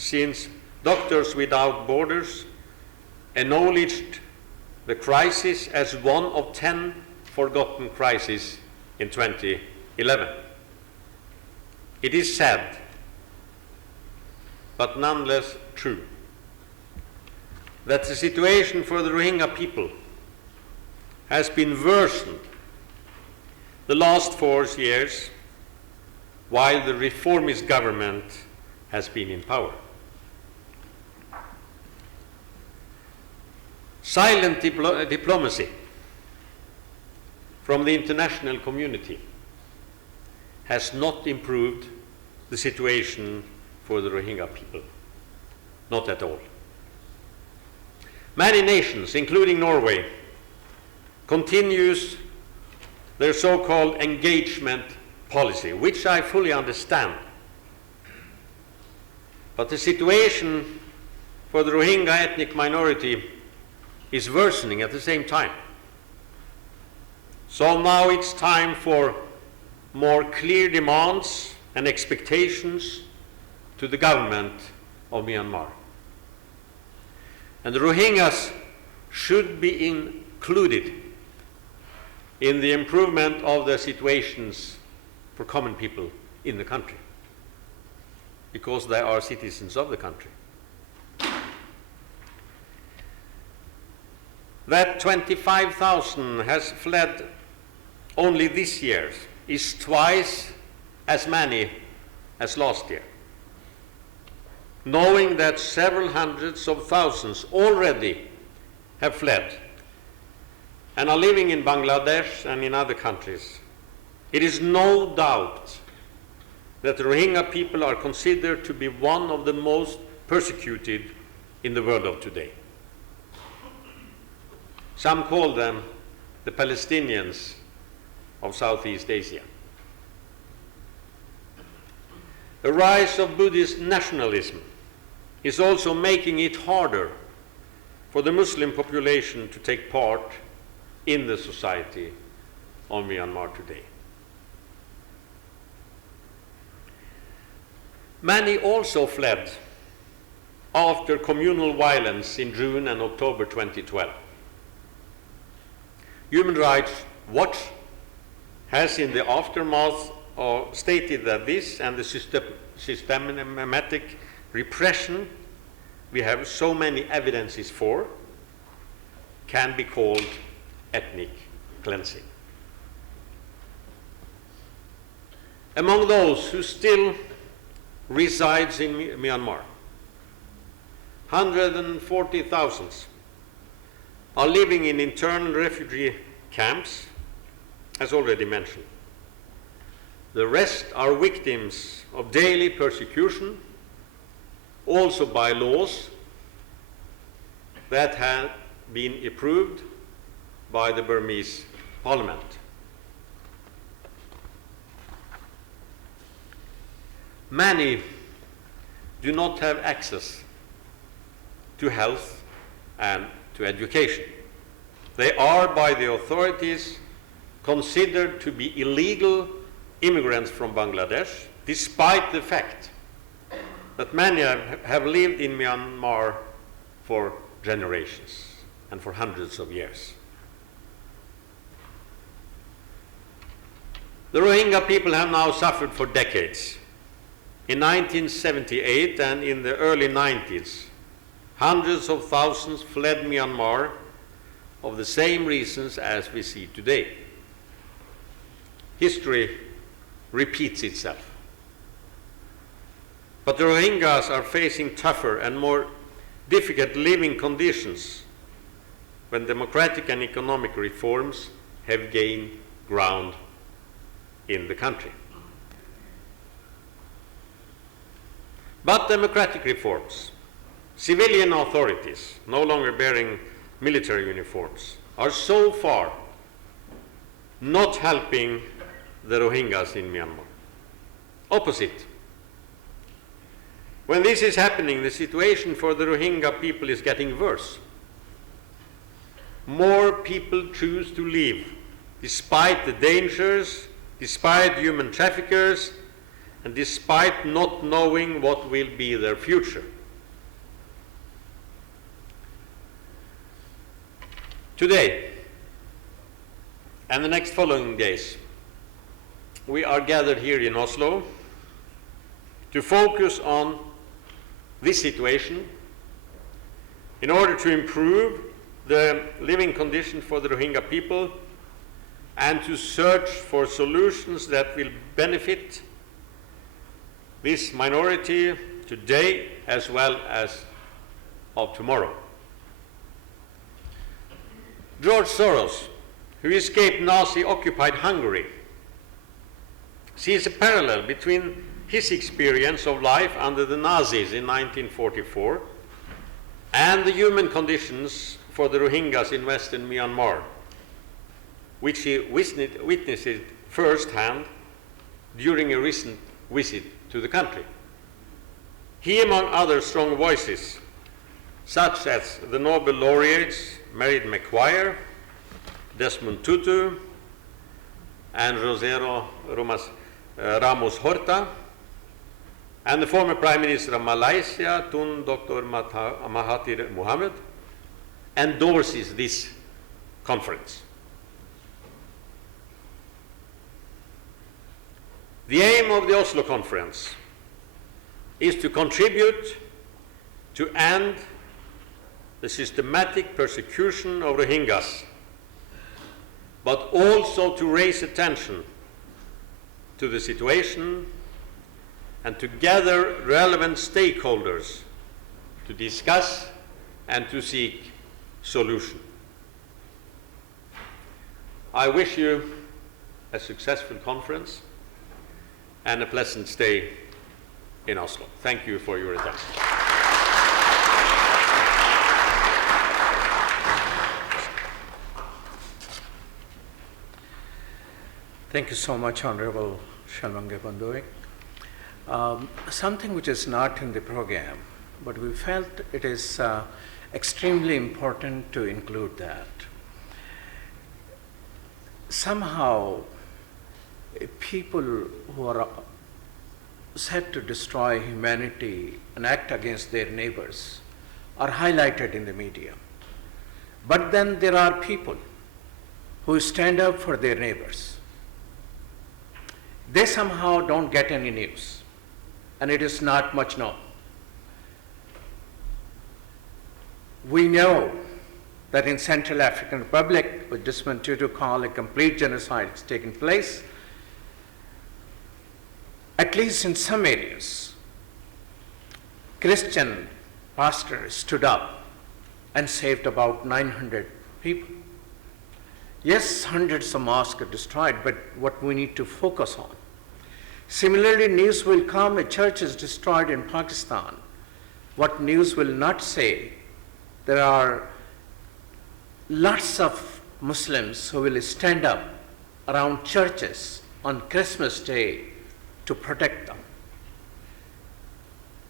since Doctors Without Borders acknowledged the crisis as one of 10 forgotten crises in 2011. It is sad, but nonetheless true, that the situation for the Rohingya people has been worsened the last 4 years while the reformist government has been in power. Silent diplomacy from the international community has not improved the situation for the Rohingya people, not at all. Many nations, including Norway, continues their so-called engagement policy, which I fully understand. But the situation for the Rohingya ethnic minority is worsening at the same time. So now it's time for more clear demands and expectations to the government of Myanmar. And the Rohingyas should be included in the improvement of the situations for common people in the country, because they are citizens of the country. That 25,000 has fled only this year is twice as many as last year. Knowing that several hundreds of thousands already have fled and are living in Bangladesh and in other countries, it is no doubt that the Rohingya people are considered to be one of the most persecuted in the world of today. Some call them the Palestinians of Southeast Asia. The rise of Buddhist nationalism is also making it harder for the Muslim population to take part in the society of Myanmar today. Many also fled after communal violence in June and October 2012. Human Rights Watch has in the aftermath stated that this and the systematic repression we have so many evidences for can be called ethnic cleansing. Among those who still resides in Myanmar, 140,000 are living in internal refugee camps, as already mentioned. The rest are victims of daily persecution, also by laws that have been approved by the Burmese parliament. Many do not have access to health and to education. They are, by the authorities, considered to be illegal immigrants from Bangladesh, despite the fact that many have lived in Myanmar for generations and for hundreds of years. The Rohingya people have now suffered for decades. In 1978 and in the early 90s, hundreds of thousands fled Myanmar of the same reasons as we see today. History repeats itself. But the Rohingyas are facing tougher and more difficult living conditions when democratic and economic reforms have gained ground in the country. But democratic reforms, civilian authorities no longer bearing military uniforms, are so far not helping the Rohingyas in Myanmar. Opposite. When this is happening, the situation for the Rohingya people is getting worse. More people choose to leave, despite the dangers, despite human traffickers, and despite not knowing what will be their future. Today and the next following days, we are gathered here in Oslo to focus on this situation in order to improve the living conditions for the Rohingya people and to search for solutions that will benefit this minority today as well as of tomorrow. George Soros, who escaped Nazi-occupied Hungary, sees a parallel between his experience of life under the Nazis in 1944 and the human conditions for the Rohingyas in Western Myanmar, which he witnessed firsthand during a recent visit to the country. He, among other strong voices, such as the Nobel laureates Merit Macquarie, Desmond Tutu, and Rosero Ramos Horta, and the former Prime Minister of Malaysia, Tun Dr. Mahathir Mohamad, endorses this conference. The aim of the Oslo Conference is to contribute to end the systematic persecution of Rohingyas, but also to raise attention to the situation and to gather relevant stakeholders to discuss and to seek solution. I wish you a successful conference and a pleasant stay in Oslo. Thank you for your attention. Thank you so much, Honorable Shalmange Bondevik. Something which is not in the program, but we felt it is extremely important to include that. Somehow, people who are set to destroy humanity and act against their neighbors are highlighted in the media. But then there are people who stand up for their neighbors. They somehow don't get any news, and it is not much known. We know that in Central African Republic, which Desmond Tutu called a complete genocide is taking place, at least in some areas, Christian pastors stood up and saved about 900 people. Yes, hundreds of mosques are destroyed, but what we need to focus on. Similarly, news will come, a church is destroyed in Pakistan. What news will not say, there are lots of Muslims who will stand up around churches on Christmas Day to protect them.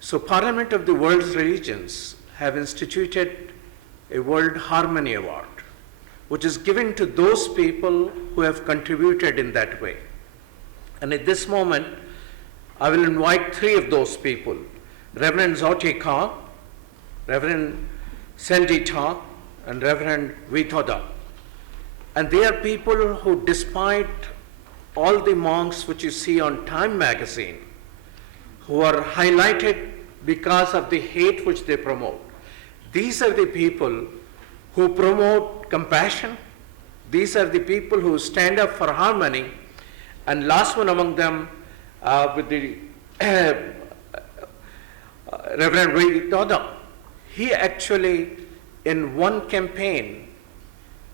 So Parliament of the World's Religions have instituted a World Harmony Award, which is given to those people who have contributed in that way. And at this moment, I will invite three of those people, Reverend Zoti Kha, Reverend Sandy Ta, and Reverend Vithoda. And they are people who, despite all the monks which you see on Time magazine, who are highlighted because of the hate which they promote, these are the people who promote compassion. These are the people who stand up for harmony. And last one among them, with the Reverend Vithoda, he actually, in one campaign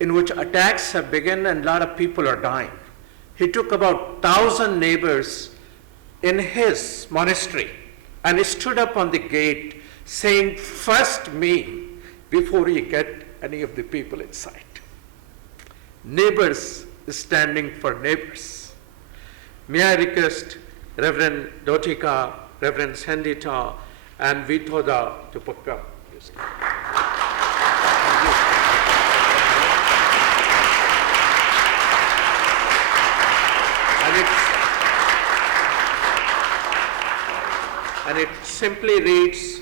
in which attacks have begun and a lot of people are dying, he took about 1,000 neighbors in his monastery and he stood up on the gate saying, "First me, before you get any of the people inside." Neighbors standing for neighbors. May I request Reverend Dotika, Reverend Sandita, and Vithoda to put up. And it simply reads,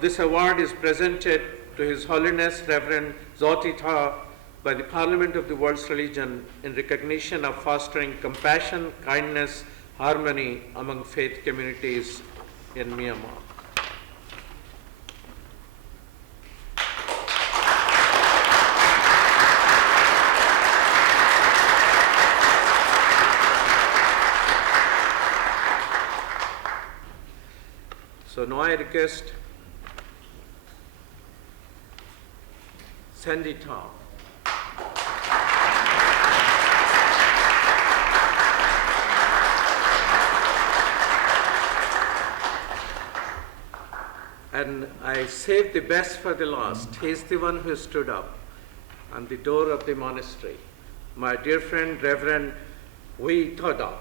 this award is presented to His Holiness Reverend Zotita by the Parliament of the World's Religion in recognition of fostering compassion, kindness, harmony among faith communities in Myanmar. So now I request Sandy Tom. And I saved the best for the last. He's the one who stood up on the door of the monastery. My dear friend, Reverend Wee Thoda.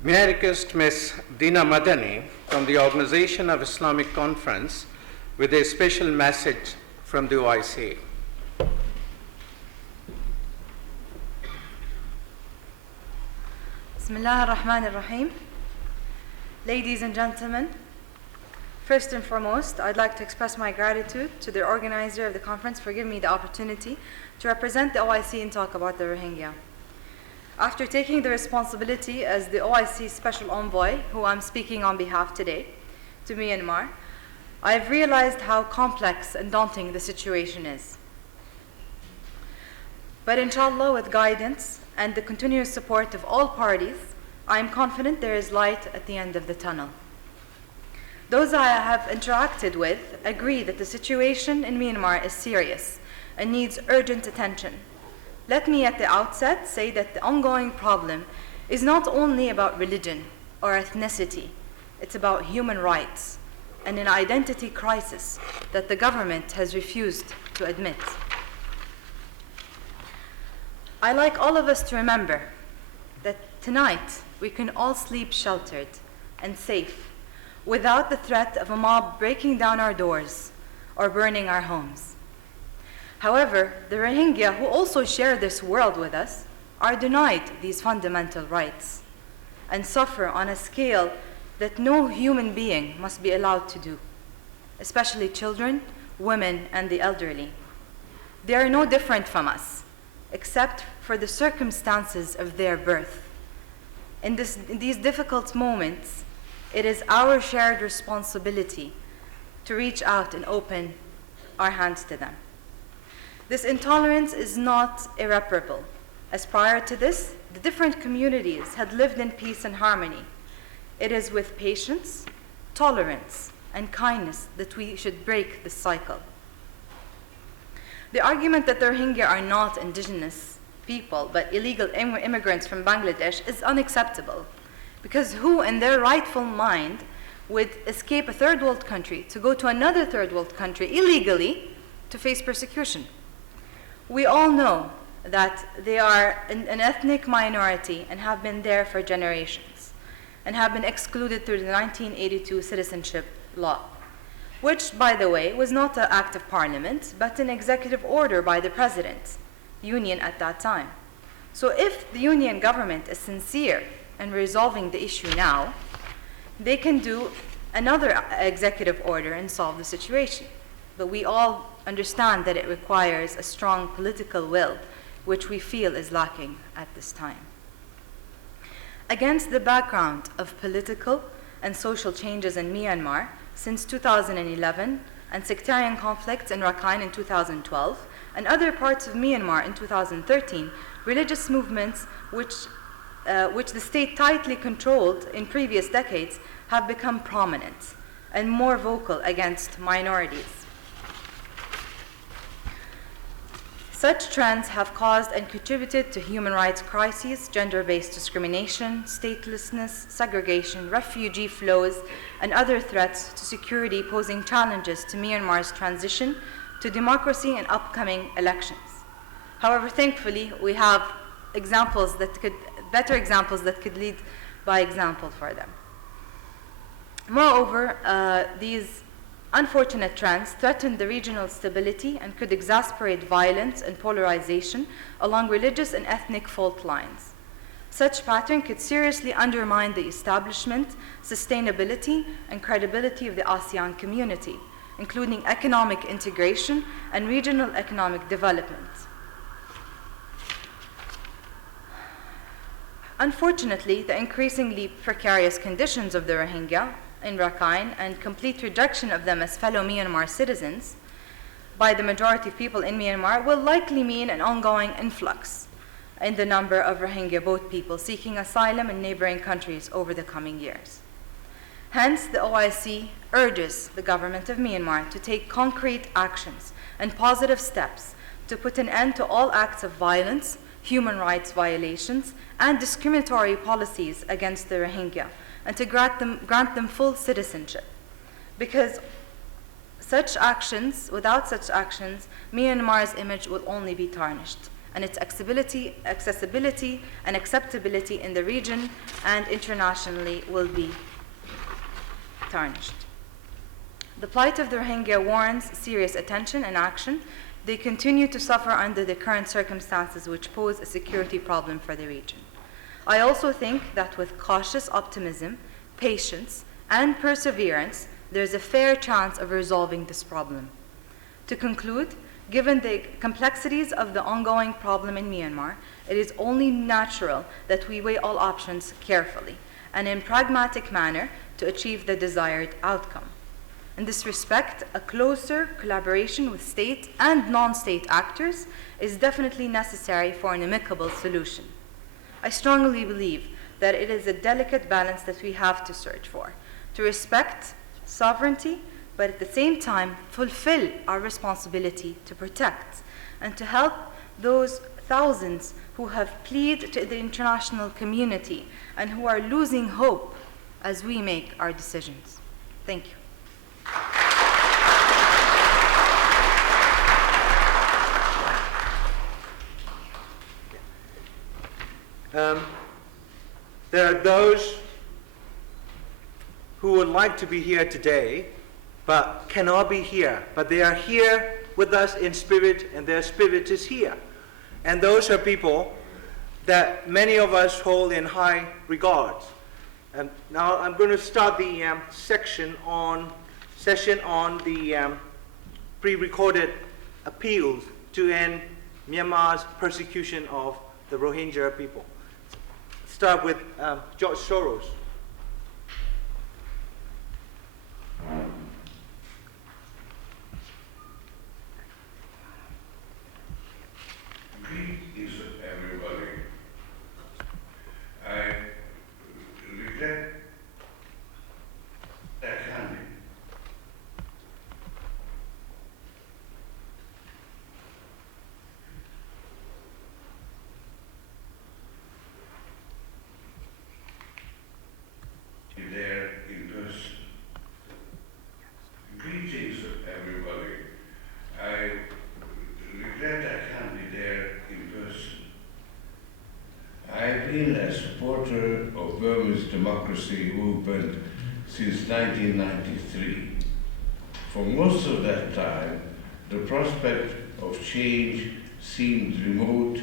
May I request Ms. Dina Madani from the Organization of Islamic Conference with a special message from the OIC. Bismillah ar-Rahman ar-Rahim. Ladies and gentlemen, first and foremost, I'd like to express my gratitude to the organizer of the conference for giving me the opportunity to represent the OIC and talk about the Rohingya. After taking the responsibility as the OIC Special Envoy, who I'm speaking on behalf today, to Myanmar, I've realized how complex and daunting the situation is. But inshallah, with guidance and the continuous support of all parties, I am confident there is light at the end of the tunnel. Those I have interacted with agree that the situation in Myanmar is serious and needs urgent attention. Let me at the outset say that the ongoing problem is not only about religion or ethnicity, it's about human rights and an identity crisis that the government has refused to admit. I like all of us to remember that tonight we can all sleep sheltered and safe without the threat of a mob breaking down our doors or burning our homes. However, the Rohingya, who also share this world with us, are denied these fundamental rights and suffer on a scale that no human being must be allowed to do, especially children, women, and the elderly. They are no different from us, except for the circumstances of their birth. In these difficult moments, it is our shared responsibility to reach out and open our hands to them. This intolerance is not irreparable, as prior to this, the different communities had lived in peace and harmony. It is with patience, tolerance, and kindness that we should break this cycle. The argument that the Rohingya are not indigenous people, but illegal immigrants from Bangladesh is unacceptable, because who in their rightful mind would escape a third world country to go to another third world country illegally to face persecution? We all know that they are an ethnic minority and have been there for generations and have been excluded through the 1982 citizenship law, which, by the way, was not an act of parliament, but an executive order by the president, union at that time. So if the union government is sincere in resolving the issue now, they can do another executive order and solve the situation. But we all understand that it requires a strong political will, which we feel is lacking at this time. Against the background of political and social changes in Myanmar since 2011 and sectarian conflicts in Rakhine in 2012 and other parts of Myanmar in 2013, religious movements which the state tightly controlled in previous decades have become prominent and more vocal against minorities. Such trends have caused and contributed to human rights crises, gender-based discrimination, statelessness, segregation, refugee flows, and other threats to security, posing challenges to Myanmar's transition to democracy and upcoming elections. However, thankfully, we have better examples that could lead by example for them. Moreover, these unfortunate trends threaten the regional stability and could exacerbate violence and polarization along religious and ethnic fault lines. Such pattern could seriously undermine the establishment, sustainability, and credibility of the ASEAN community, including economic integration and regional economic development. Unfortunately, the increasingly precarious conditions of the Rohingya in Rakhine and complete rejection of them as fellow Myanmar citizens by the majority of people in Myanmar will likely mean an ongoing influx in the number of Rohingya boat people seeking asylum in neighboring countries over the coming years. Hence, the OIC urges the government of Myanmar to take concrete actions and positive steps to put an end to all acts of violence, human rights violations, and discriminatory policies against the Rohingya, and to grant them full citizenship. Because without such actions, Myanmar's image will only be tarnished, and its accessibility and acceptability in the region and internationally will be tarnished. The plight of the Rohingya warrants serious attention and action. They continue to suffer under the current circumstances, which pose a security problem for the region. I also think that with cautious optimism, patience, and perseverance, there is a fair chance of resolving this problem. To conclude, given the complexities of the ongoing problem in Myanmar, it is only natural that we weigh all options carefully and in a pragmatic manner to achieve the desired outcome. In this respect, a closer collaboration with state and non-state actors is definitely necessary for an amicable solution. I strongly believe that it is a delicate balance that we have to search for, to respect sovereignty, but at the same time fulfill our responsibility to protect and to help those thousands who have pleaded to the international community and who are losing hope as we make our decisions. Thank you. There are those who would like to be here today but cannot be here, but they are here with us in spirit, and their spirit is here. And those are people that many of us hold in high regard. And now I'm going to start the session on the pre-recorded appeals to end Myanmar's persecution of the Rohingya people. Start with George Soros. Greetings, everybody. I regret that candy. There in person. Greetings, everybody. I regret I can't be there in person. I've been a supporter of Burma's democracy movement since 1993. For most of that time, the prospect of change seemed remote,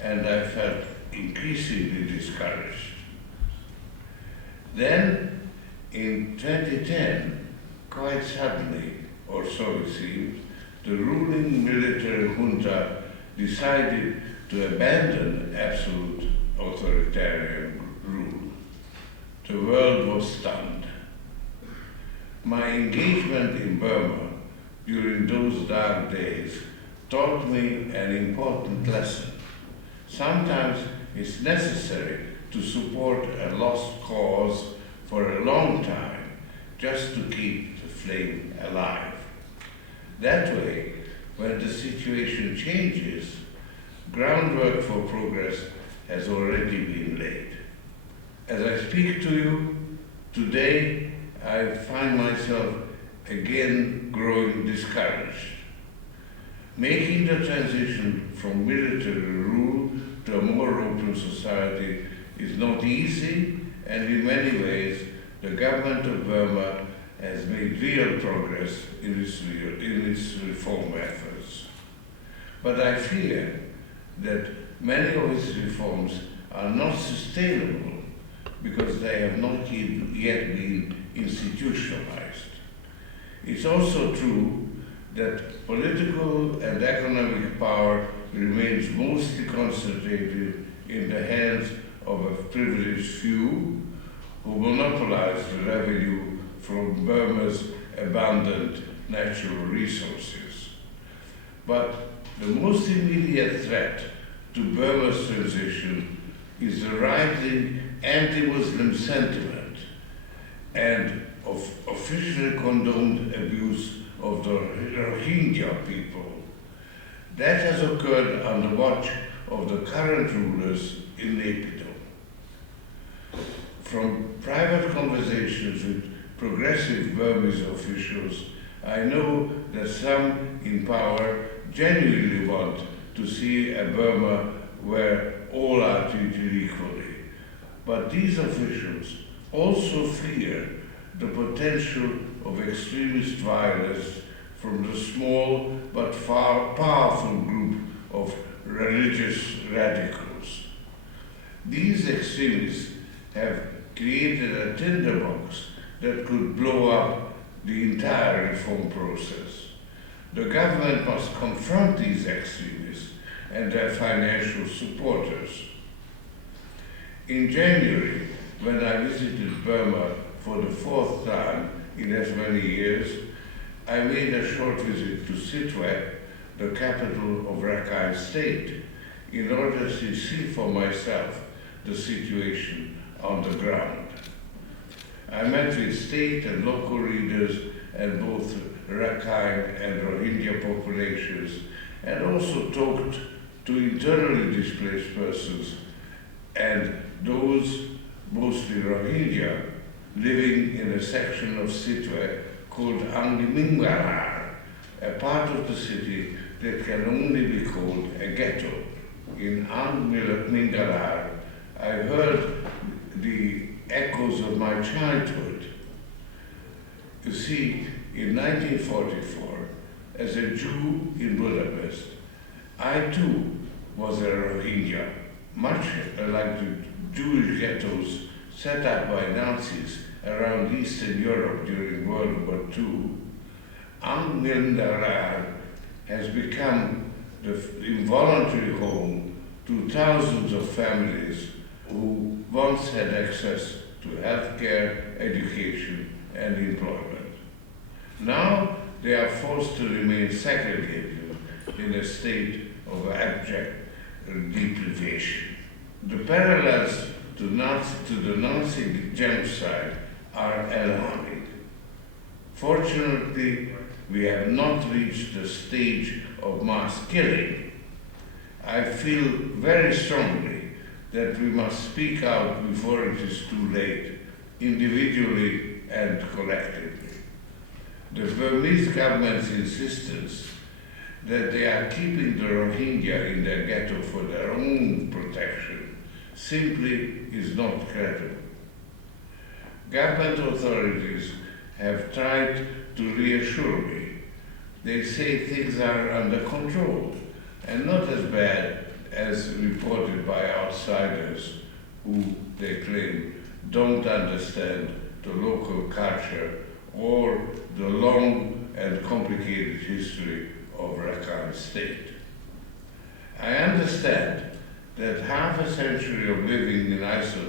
and I felt increasingly discouraged. Then, in 2010, quite suddenly, or so it seemed, the ruling military junta decided to abandon absolute authoritarian rule. The world was stunned. My engagement in Burma during those dark days taught me an important lesson. Sometimes it's necessary to support a lost cause for a long time just to keep the flame alive. That way, when the situation changes, groundwork for progress has already been laid. As I speak to you today, I find myself again growing discouraged. Making the transition from military rule to a more open society is not easy, and in many ways, the government of Burma has made real progress in its reform efforts. But I fear that many of its reforms are not sustainable because they have not yet been institutionalized. It's also true that political and economic power remains mostly concentrated in the hands of a privileged few who monopolize the revenue from Burma's abundant natural resources. But the most immediate threat to Burma's transition is the rising anti-Muslim sentiment and of officially condoned abuse of the Rohingya people. That has occurred on the watch of the current rulers in Naypyidaw. From private conversations with progressive Burmese officials, I know that some in power genuinely want to see a Burma where all are treated equally. But these officials also fear the potential of extremist violence from the small but far powerful group of religious radicals. These extremists have created a tinderbox that could blow up the entire reform process. The government must confront these extremists and their financial supporters. In January, when I visited Burma for the fourth time in as many years, I made a short visit to Sitwe, the capital of Rakhine State, in order to see for myself the situation on the ground. I met with state and local leaders and both Rakhine and Rohingya populations, and also talked to internally displaced persons and those, mostly Rohingya, living in a section of Sitwe called Angmingarar, a part of the city that can only be called a ghetto. In Angmingarar, I heard the echoes of my childhood. You see, in 1944, as a Jew in Budapest, I too was a Rohingya, much like the Jewish ghettos set up by Nazis around Eastern Europe during World War II. Angmingarar has become the involuntary home to thousands of families who once had access to healthcare, education, and employment. Now they are forced to remain segregated in a state of abject deprivation. The parallels to the Nazi genocide are alarming. Fortunately, we have not reached the stage of mass killing. I feel very strongly that we must speak out before it is too late, individually and collectively. The Burmese government's insistence that they are keeping the Rohingya in their ghetto for their own protection simply is not credible. Government authorities have tried to reassure me. They say things are under control and not as bad as reported by outsiders who, they claim, don't understand the local culture or the long and complicated history of Rakhine State. I understand that half a century of living in isolation